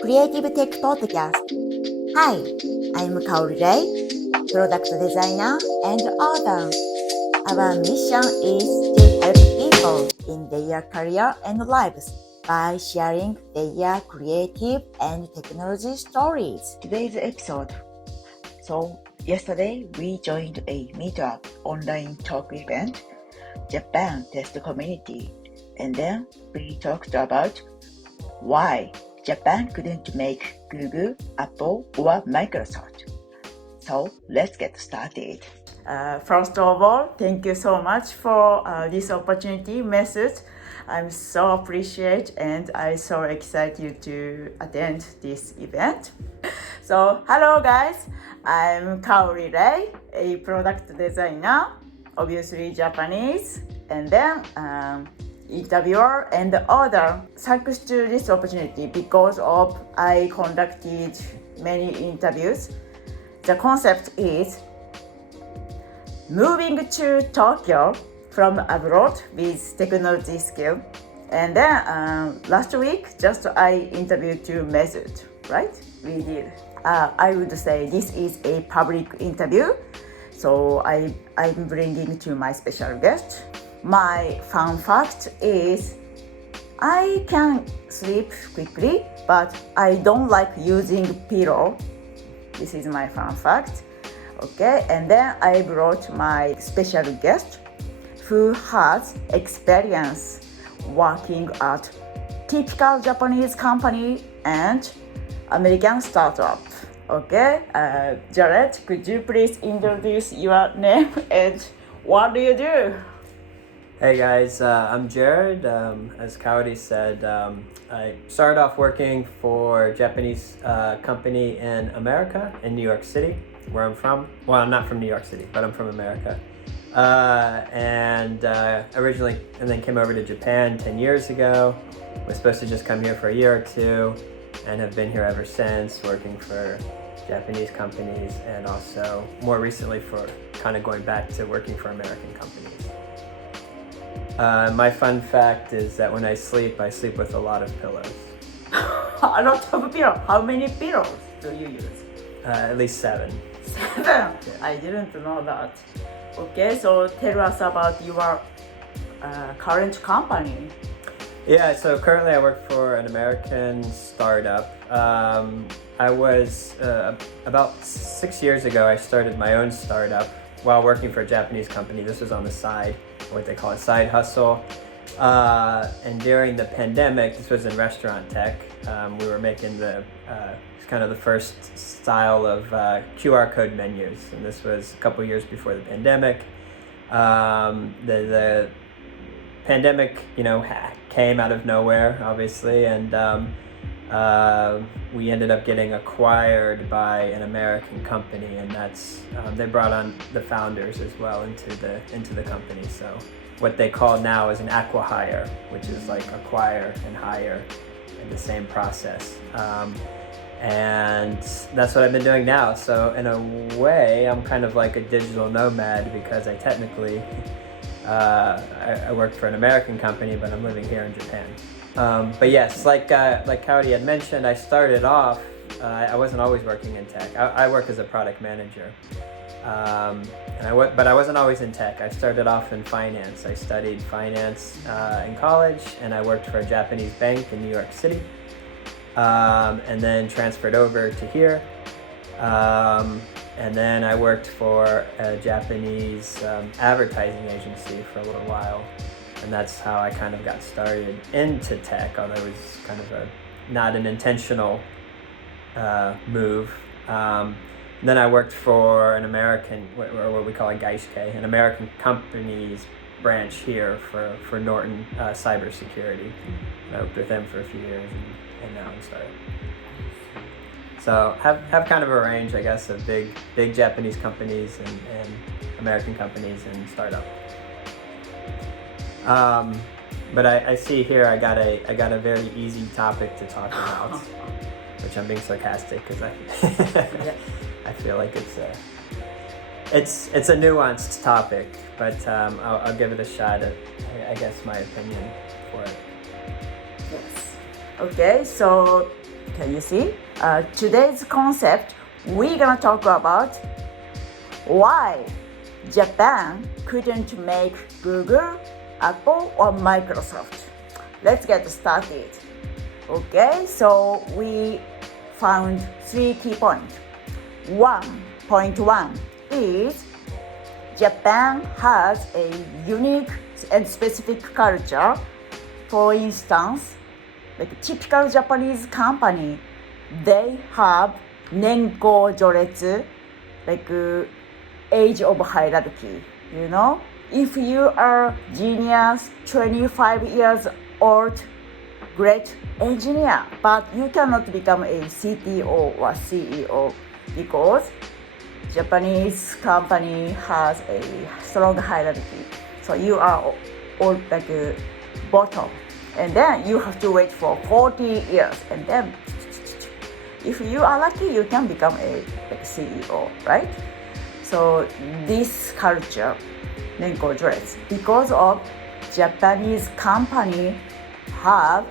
Creative Tech Podcast. Hi, I'm Kaori and product designer and author. Our mission is to help people in their career and lives by sharing their creative and technology stories. Today's episode. So, yesterday we joined a meetup online talk event, Japan Test Community, and then we talked about why Japan couldn't make Google, Apple, or Microsoft. So let's get started. First of all, thank you so much for this opportunity, Mesut. I'm so appreciate and I'm so excited to attend this event. So hello guys, I'm Kaori Rei, a product designer, obviously Japanese, and then interviewer and other. Thanks to this opportunity because of I conducted many interviews. The concept is moving to Tokyo from abroad with technology skill. And then last week, just I interviewed to Mesut, right? We did. I would say this is a public interview. So I'm bringing to my special guest. My fun fact is I can sleep quickly, but I don't like using pillow. This is my fun fact. Okay, and then I brought my special guest who has experience working at typical Japanese company and American startup. Okay, Jared, could you please introduce your name and what do you do? Hey guys, I'm Jared. As Kaori said, I started off working for a Japanese company in America, in New York City, where I'm from. Well, I'm not from New York City, but I'm from America. Originally, and then came over to Japan 10 years ago. Was supposed to just come here for a year or two, and have been here ever since, working for Japanese companies, and also more recently for kind of going back to working for American companies. My fun fact is that when I sleep with a lot of pillows. A lot of pillows. How many pillows do you use? At least 7. 7? Yeah. I didn't know that. Okay, so tell us about your current company. Yeah, so currently I work for an American startup. I was, about 6 years ago, I started my own startup while working for a Japanese company. This was on the side, what they call a side hustle. And during the pandemic, this was in restaurant tech. We were making kind of the first style of QR code menus, and this was a couple years before the pandemic. The pandemic, came out of nowhere, obviously, and we ended up getting acquired by an American company, and that's they brought on the founders as well into the company. So what they call now is an acqui-hire, which is like acquire and hire in the same process. And that's what I've been doing now. So in a way, I'm kind of like a digital nomad because I technically I work for an American company, but I'm living here in Japan. But yes, like Kaori had mentioned, I started off. I wasn't always working in tech. I work as a product manager, but I wasn't always in tech. I started off in finance. I studied finance in college, and I worked for a Japanese bank in New York City. And then transferred over to here. And then I worked for a Japanese advertising agency for a little while. And that's how I kind of got started into tech, although it was kind of not an intentional move. Then I worked for an American, or what we call a Gaishke, an American company's branch here for Norton cybersecurity. And I worked with them for a few years. And now I'm started. So have kind of a range, I guess, of big Japanese companies and American companies and startup. But I see here I got a very easy topic to talk about, which I'm being sarcastic because I feel like it's a nuanced topic, but I'll give it a shot at, I guess, my opinion for it. Yes. Okay, so Can you see? Today's concept, we're gonna talk about why Japan couldn't make Google, Apple, or Microsoft. Let's get started. Okay, so we found 3 key points. 1.1 is Japan has a unique and specific culture. For instance, like a typical Japanese company, they have Nenko Joretsu, like age of hierarchy. You know, if you are genius, 25 years old, great engineer, but you cannot become a CTO or CEO because Japanese company has a strong hierarchy. So you are all like a bottom, and then you have to wait for 40 years, and then if you are lucky, you can become a CEO, right? So this culture, Nenko dress, because of Japanese company have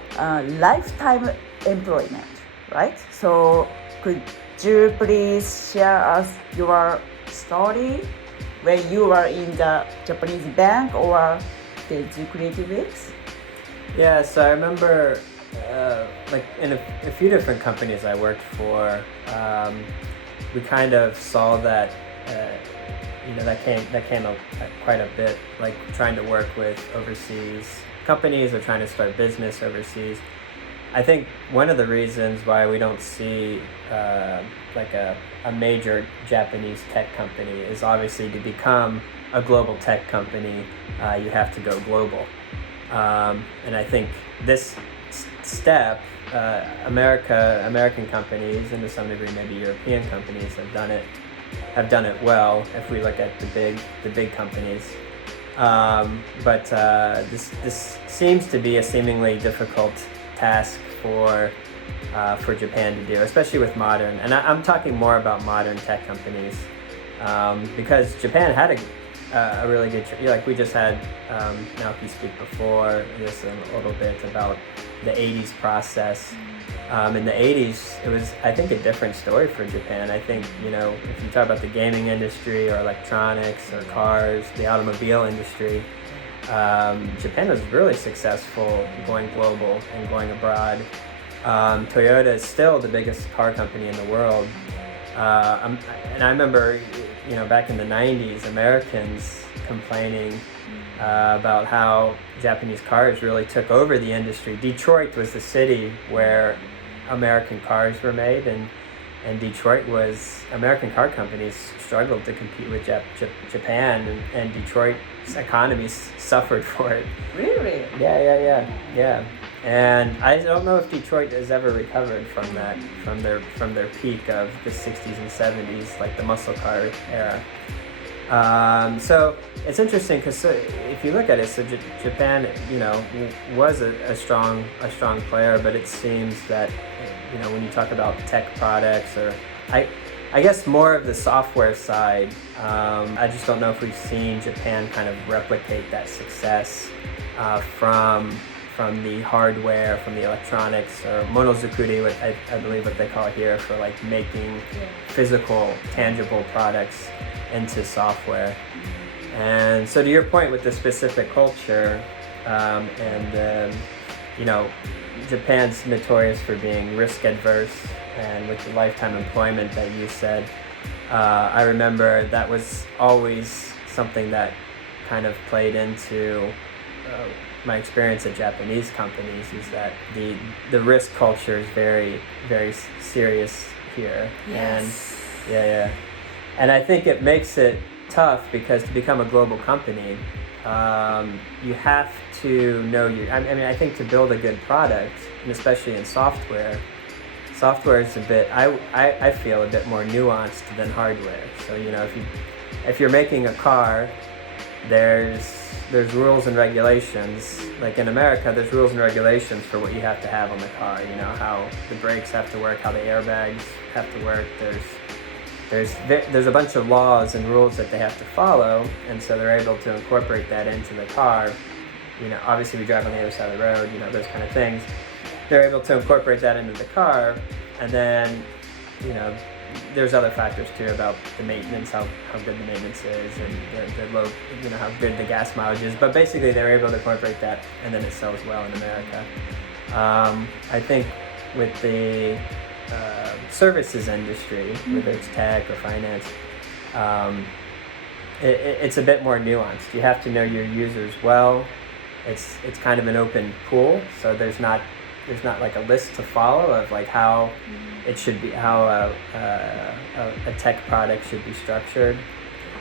lifetime employment, right? So could you please share us your story when you were in the Japanese bank or the Creative Weeks? Yeah, so I remember like in a few different companies I worked for, we kind of saw that that came up quite a bit, like trying to work with overseas companies or trying to start business overseas. I think one of the reasons why we don't see like a major Japanese tech company is obviously to become a global tech company, you have to go global. And I think this step, American companies, and to some degree maybe European companies have done it well if we look at the big companies. But this seems to be a seemingly difficult task for Japan to do, especially with modern, and I'm talking more about modern tech companies, because Japan had a really good, like we just had Naoki speak before this a little bit about the 80s process. In the 80s, it was, I think, a different story for Japan. I think, if you talk about the gaming industry or electronics or cars, the automobile industry, Japan was really successful going global and going abroad. Toyota is still the biggest car company in the world. And I remember, back in the 90s, Americans complaining about how Japanese cars really took over the industry. Detroit was the city where American cars were made, and Detroit was, American car companies struggled to compete with Japan, and Detroit's economy suffered for it. Really? Yeah. And I don't know if Detroit has ever recovered from that, from their peak of the 60s and 70s, like the muscle car era. So it's interesting because if you look at it, so Japan, was a strong player, but it seems that, when you talk about tech products, or I guess more of the software side, I just don't know if we've seen Japan kind of replicate that success from the hardware, from the electronics, or monozukuri, what I believe what they call it here, for like making physical, tangible products into software. And so to your point with the specific culture, Japan's notorious for being risk adverse, and with the lifetime employment that you said, I remember that was always something that kind of played into my experience at Japanese companies, is that the risk culture is very, very serious here. Yes. And and I think it makes it tough because to become a global company, you have to know I think to build a good product, and especially in software is a bit, I feel a bit more nuanced than hardware. So if you're making a car, there's rules and regulations. Like in America, there's rules and regulations for what you have to have on the car. How the brakes have to work, how the airbags have to work. There's a bunch of laws and rules that they have to follow, and so they're able to incorporate that into the car. Obviously we drive on the other side of the road, those kind of things. they're able to incorporate that into the car, and then, you know, there's other factors too about the maintenance, how good the maintenance is, and the low, you know, how good the gas mileage is. But basically, they're able to incorporate that, and then it sells well in America. I think with the services industry, whether it's tech or finance, it's a bit more nuanced. You have to know your users well. It's kind of an open pool, so there's not like a list to follow of like how it should be, how a tech product should be structured.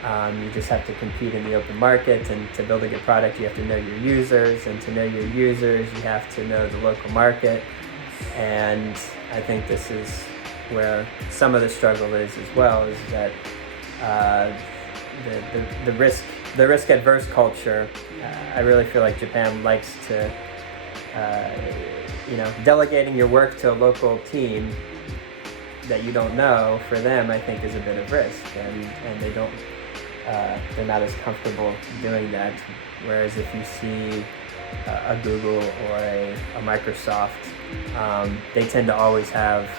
You just have to compete in the open market, and to build a good product, you have to know your users, and to know your users, you have to know the local market. And I think this is where some of the struggle is as well, is that the risk adverse culture. I really feel like Japan likes to, you know, delegating your work to a local team that you don't know, for them, I think, is a bit of risk, and they don't, they're not as comfortable doing that. Whereas if you see a Google or a Microsoft, they tend to always have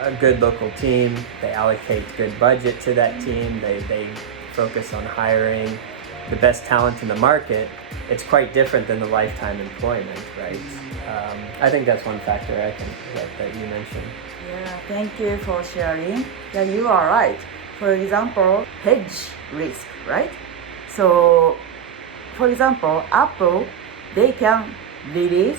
a good local team. They allocate good budget to that team. They focus on hiring the best talent in the market. It's quite different than the lifetime employment, right? I think that's one factor that you mentioned. Yeah, thank you for sharing. Yeah, you are right. For example, hedge risk, right? So, for example, Apple, they can release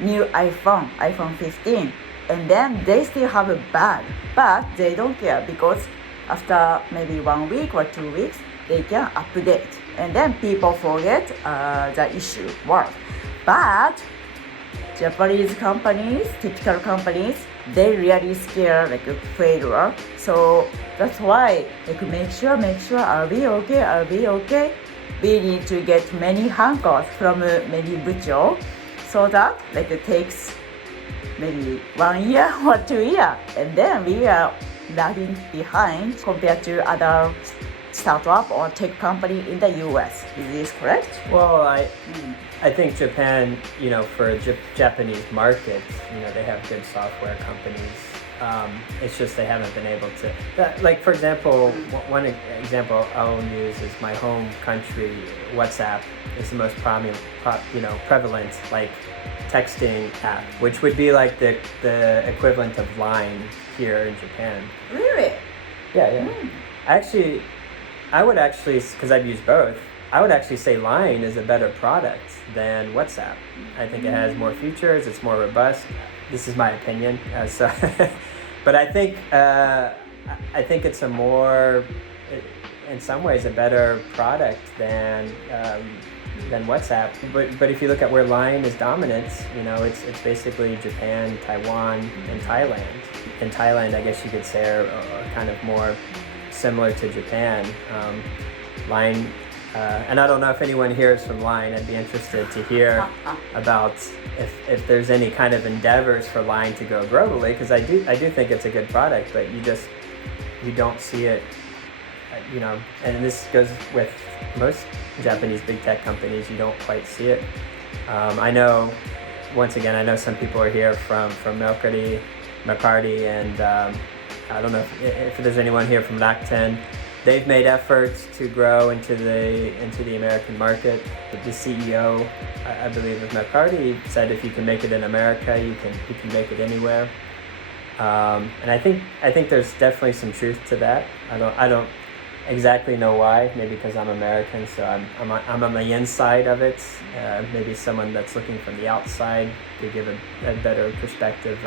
new iPhone 15, and then they still have a bug, but they don't care, because after maybe 1 week or 2 weeks, they can update, and then people forget the issue work. But Japanese companies, typical companies, they really scare like a failure. So that's why like make sure are we okay? We need to get many hankos from maybe bucho, so that like it takes maybe 1 year or 2 years, and then we are lagging behind compared to other startup or tech company in the US. Is this correct? Well, I think Japan, you know, for Japanese markets, you know, they have good software companies. It's just they haven't been able to, like, for example, one example I'll use is my home country. WhatsApp is the most prevalent like texting app, which would be like the equivalent of Line here in Japan. Really? Yeah. Actually, I would actually, because I've used both, I would actually say Line is a better product than WhatsApp. I think it has more features, it's more robust. This is my opinion. But I think it's a more, in some ways, a better product than WhatsApp. But if you look at where Line is dominant, you know, it's basically Japan, Taiwan, and Thailand. In Thailand, I guess you could say, are kind of more similar to Japan. Line, and I don't know if anyone here is from Line. I'd be interested to hear about if there's any kind of endeavors for Line to go globally, because I do think it's a good product, but you don't see it, you know, and this goes with most Japanese big tech companies. You don't quite see it. I know some people are here from Mercari, and I don't know if there's anyone here from Rakuten. They've made efforts to grow into the American market. The CEO, I believe, of Mercari said, if you can make it in America, you can make it anywhere. And I think there's definitely some truth to that. I don't exactly know why. Maybe because I'm American, so I'm on the inside of it. Maybe someone that's looking from the outside could give a better perspective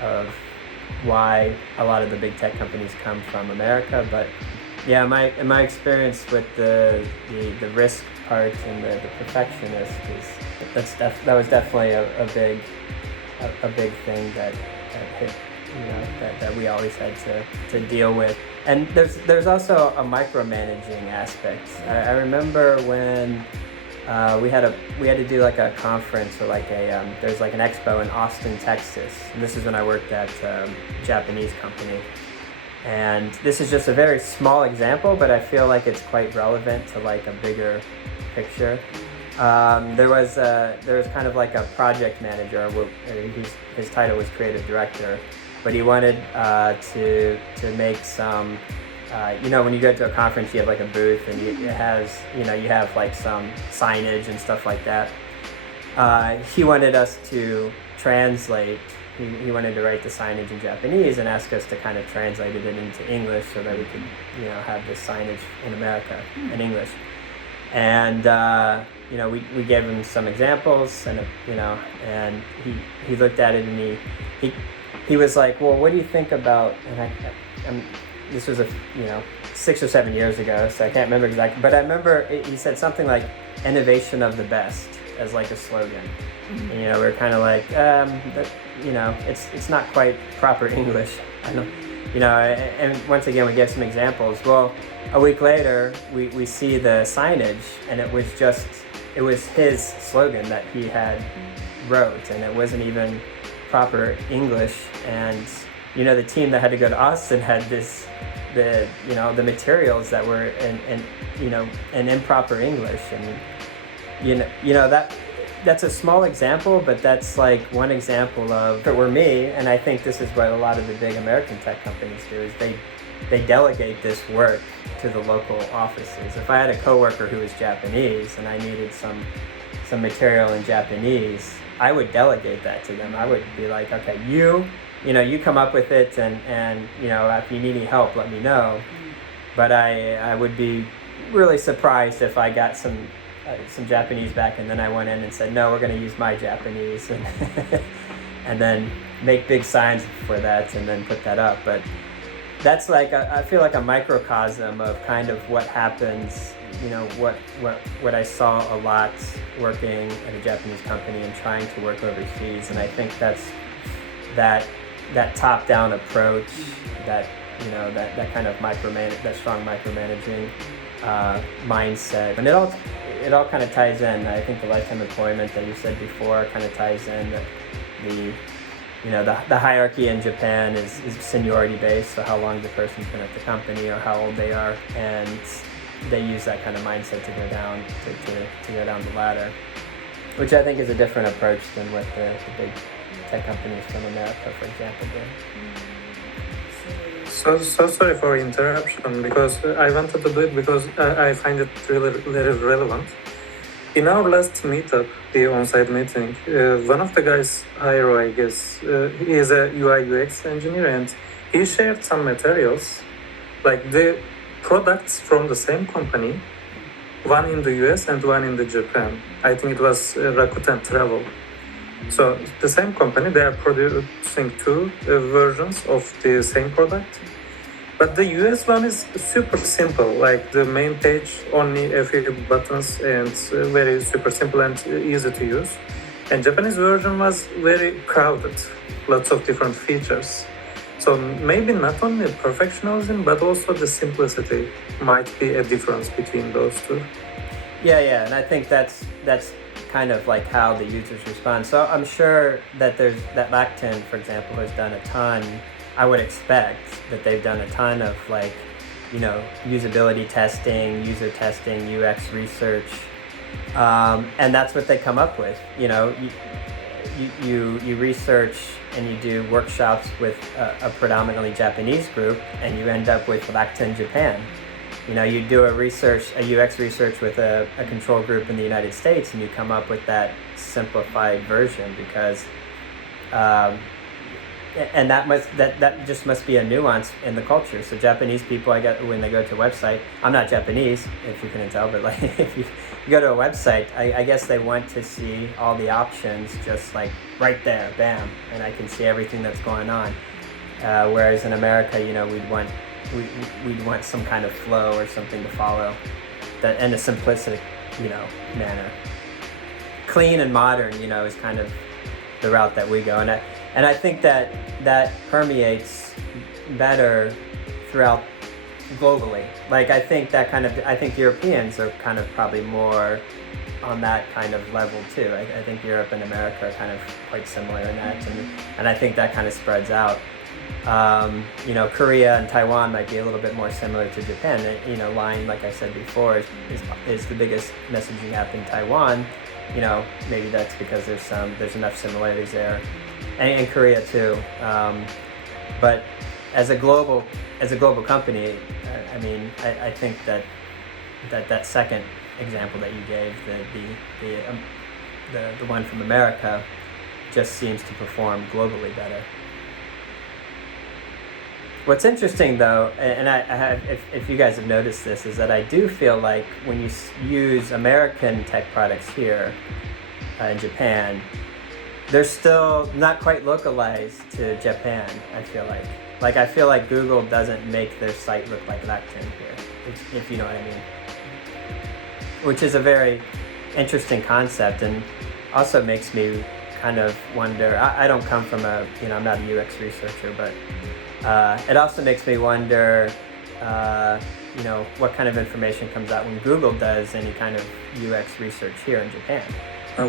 of why a lot of the big tech companies come from America. But yeah, in my experience with the risk part and the perfectionist, that was definitely a big thing that hit, you know, that we always had to deal with. And there's also a micromanaging aspect. I remember when we had to do like a conference, or like there's like an expo in Austin, Texas, and this is when I worked at a Japanese company. And this is just a very small example, but I feel like it's quite relevant to like a bigger picture. There was kind of like a project manager. His title was creative director, but he wanted to make some. When you go to a conference, you have like a booth, and it has you have like some signage and stuff like that. He wanted us to translate. He wanted to write the signage in Japanese and ask us to kind of translate it into English so that we could have this signage in America in English. And we gave him some examples, and and he looked at it, and he was like, well, what do you think about? And this was 6 or 7 years ago, so I can't remember exactly, but I remember he said something like "innovation of the best" as like a slogan. And, we were kind of like, it's not quite proper English. I don't. And once again, we gave some examples. Well, a week later, we see the signage, and it was his slogan that he had wrote, and it wasn't even proper English. And the team that had to go to Austin had the materials that were in improper English, and that's a small example, but that's like one example of, if it were me, and I think this is what a lot of the big American tech companies do, is they delegate this work to the local offices. If I had a coworker who was Japanese and I needed some material in Japanese, I would delegate that to them. I would be like, okay, you come up with it, and if you need any help, let me know. But I would be really surprised if I got some Japanese back, and then I went in and said, no, we're going to use my Japanese, and and then make big signs for that and then put that up. But that's like I feel like a microcosm of kind of what happens, what I saw a lot working at a Japanese company and trying to work overseas. And I think that's that top-down approach, that kind of that strong micromanaging mindset, and it all kind of ties in. I think the lifetime employment that you said before kind of ties in. The hierarchy in Japan is seniority based, so how long the person's been at the company or how old they are, and they use that kind of mindset to go down to go down the ladder, which I think is a different approach than what the big tech companies from America, for example, do. So sorry for interruption, because I wanted to do it because I find it really, really relevant. In our last meetup, the on-site meeting, one of the guys, Hiro, I guess, he is a UI UX engineer, and he shared some materials, like the products from the same company, one in the US and one in the Japan. I think it was Rakuten Travel. So the same company, they are producing two versions of the same product. But the US one is super simple, like the main page, only a few buttons, and very super simple and easy to use. And Japanese version was very crowded, lots of different features. So maybe not only perfectionism, but also the simplicity might be a difference between those two. Yeah, and I think that's kind of like how the users respond. So I'm sure that Rakuten, for example, has done a ton. I would expect that they've done a ton of usability testing, user testing, UX research, and that's what they come up with. You research and you do workshops with a predominantly Japanese group, and you end up with Rakuten Japan. You do a UX research with a control group in the United States, and you come up with that simplified version, because and that just must be a nuance in the culture. So Japanese people, when they go to a website, I'm not Japanese, if you couldn't tell, but like if you go to a website, I guess they want to see all the options just like right there, bam, and I can see everything that's going on. Whereas in America, we'd want some kind of flow or something to follow, that in a simplistic, manner. Clean and modern, is kind of the route that we go, and I think that permeates better throughout globally. Like I think Europeans are kind of probably more on that kind of level too. I think Europe and America are kind of quite similar in that, and I think that kind of spreads out. Korea and Taiwan might be a little bit more similar to Japan. Line, like I said before, is the biggest messaging app in Taiwan. Maybe that's because there's enough similarities there, and in Korea too. But as a global company, I think that second example that you gave, the one from America, just seems to perform globally better. What's interesting though, and if you guys have noticed this, is that I do feel like when you use American tech products here in Japan, they're still not quite localized to Japan. I feel like Google doesn't make their site look like Rakuten here, if you know what I mean. Which is a very interesting concept, and also makes me kind of wonder. I don't come from I'm not a UX researcher, but it also makes me wonder, what kind of information comes out when Google does any kind of UX research here in Japan.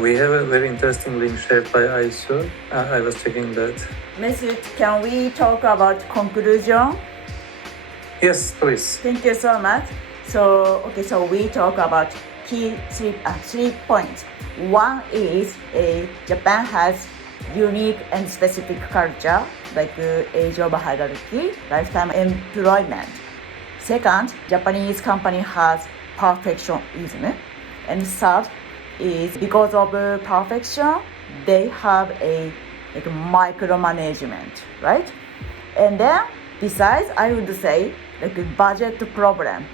We have a very interesting link shared by Aisu. I was checking that. Mesut, can we talk about conclusion? Yes, please. Thank you so much. So we talk about key 3 points. One is Japan has unique and specific culture, like age of hierarchy, lifetime employment. Second, Japanese company has perfectionism. And third is because of perfection, they have a micromanagement, right? And then besides, I would say a budget problem.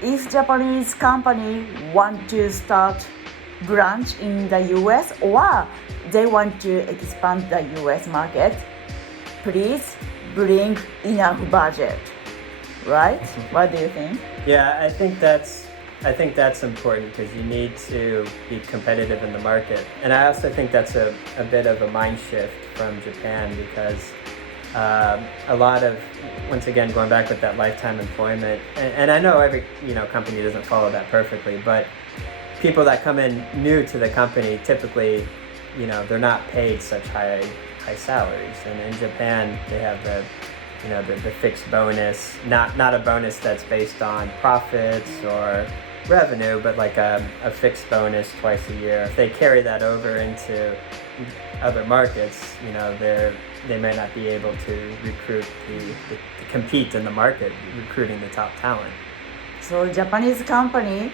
If Japanese company want to start branch in the US or they want to expand the US market, please bring enough budget, right? What do you think? Yeah, I think that's important because you need to be competitive in the market. And I also think that's a bit of a mind shift from Japan because a lot of, once again, going back with that lifetime employment, and I know every company doesn't follow that perfectly, but people that come in new to the company typically, they're not paid such high salaries. And in Japan, they have the fixed bonus, not a bonus that's based on profits or revenue, but like a fixed bonus twice a year. If they carry that over into other markets, they may not be able to recruit to compete in the market, recruiting the top talent. So Japanese company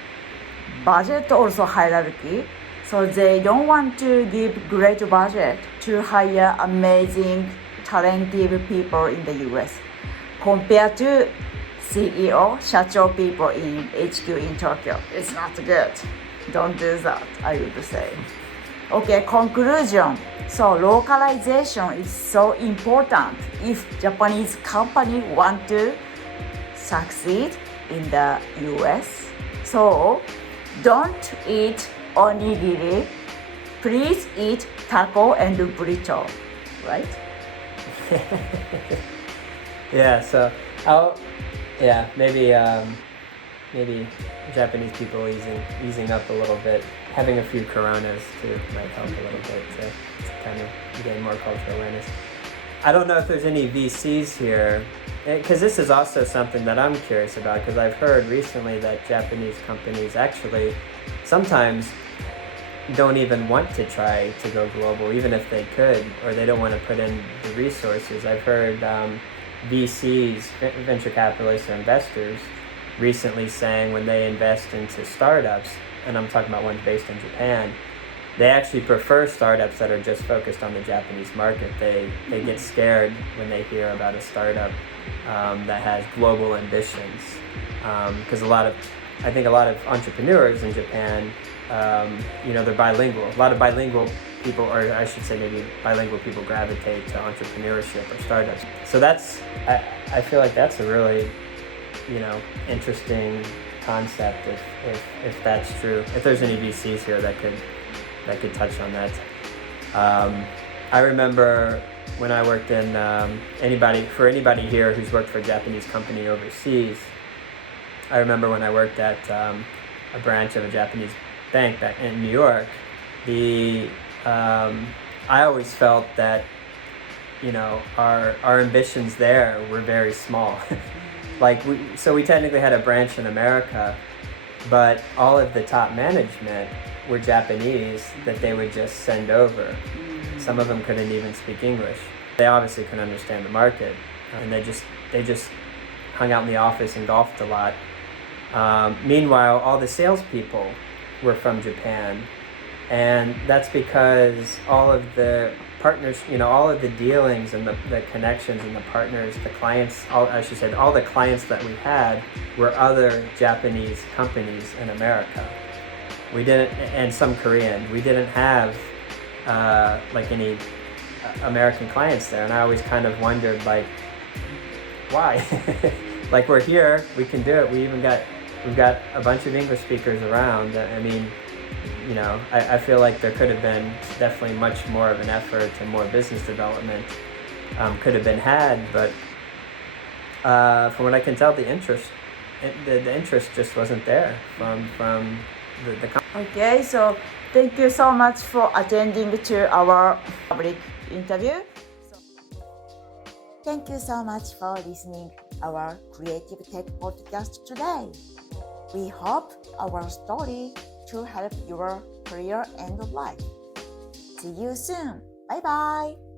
budget also hierarchy. So they don't want to give great budget to hire amazing, talented people in the US compared to CEO, shacho people in HQ in Tokyo. It's not good. Don't do that, I would say. Okay, conclusion. So localization is so important if Japanese company want to succeed in the US. So don't eat onigiri. Please eat taco and burrito, right? Yeah, so maybe Japanese people easing up a little bit, having a few Coronas too might help a little bit to kind of gain more cultural awareness. I don't know if there's any VCs here, because this is also something that I'm curious about, because I've heard recently that Japanese companies actually sometimes don't even want to try to go global, even if they could, or they don't want to put in the resources. I've heard VCs, venture capitalists or investors, recently saying when they invest into startups, and I'm talking about ones based in Japan, they actually prefer startups that are just focused on the Japanese market. They get scared when they hear about a startup that has global ambitions, because I think a lot of entrepreneurs in Japan, they're bilingual. A lot of bilingual people, or I should say maybe bilingual people, gravitate to entrepreneurship or startups. So I feel like that's a really, interesting concept if that's true. If there's any VCs here that could touch on that. I remember when I worked in anybody here who's worked for a Japanese company overseas, I remember when I worked at a branch of a Japanese bank back in New York, I always felt that our ambitions there were very small. Like we technically had a branch in America, but all of the top management were Japanese that they would just send over. Some of them couldn't even speak English. They obviously couldn't understand the market, and they just hung out in the office and golfed a lot. Meanwhile, all the salespeople were from Japan, and that's because all of the partners, all of the dealings and the connections and the partners, the clients, all the clients that we had were other Japanese companies in America. We didn't, and some Korean. We didn't have like any American clients there, and I always kind of wondered, like, why? Like, we're here, we can do it. We've got a bunch of English speakers around. I mean, I feel like there could have been definitely much more of an effort and more business development could have been had, but from what I can tell, the interest just wasn't there from the company. Okay, so thank you so much for attending to our public interview. Thank you so much for listening our Creative Tech podcast today. We hope our story to help your career and life. See you soon. Bye bye.